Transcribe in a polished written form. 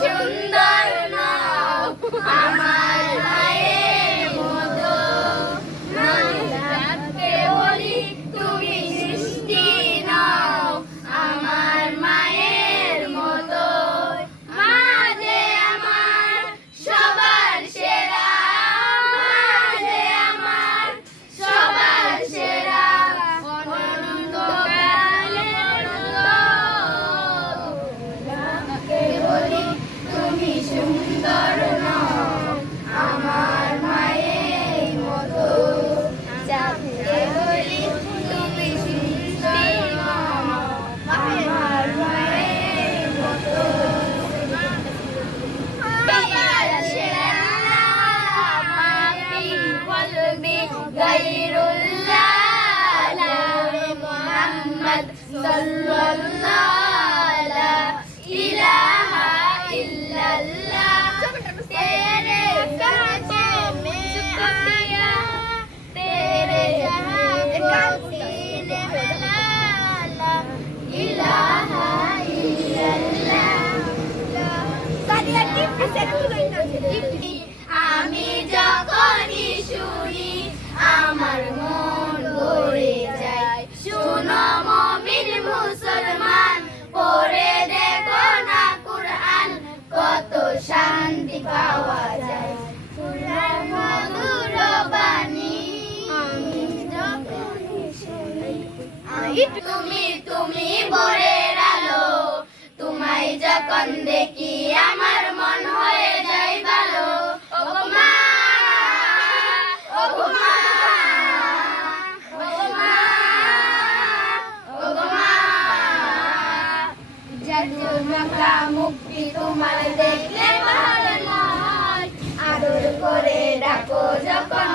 সুন্দর নও আমার মায়ের মতো, আমি যাকে বলি তুমি সৃষ্টি নও আমার মায়ের মতো। মা যে আমার সবার সেরা, মা যে আমার সবার সেরা, অনন্তকালের যাকে বলি তুমি সুন্দর নও আমার মায়ের মতো, যাকে বলি তুমি সৃষ্টি নও আমার মায়ের মতো। সবার সেরা মাফি কলবি গায়রুল্লাহ মুহাম্মদ সাল্লাল্লাহু লা ইলাহা ইল্লাল্লাহ, তেরে কাছে में दिया तेरे जहां को सीने में ला इलाहा इल्लल्लाह। আমি যখনই শুনি আমার মন ভরে যায়। শুনো মুমিন মুসলমান, পড়ে দেখো না কুরআন, কত শান্তি পাওয়া যায় কুরআন মধুর বাণী। আমি যখনই শুনি তুমি তুমি ভোরের আলো, তোমায় যখন দেখি আমার মন হয়ে যায় ভালো। ওগো মা, ওগো মা, ওগো মা, ওগো মা, জাদুর মাখা মুক্তি তোমার দেখলে ভালো নয়, আদর করে ডাকো যখন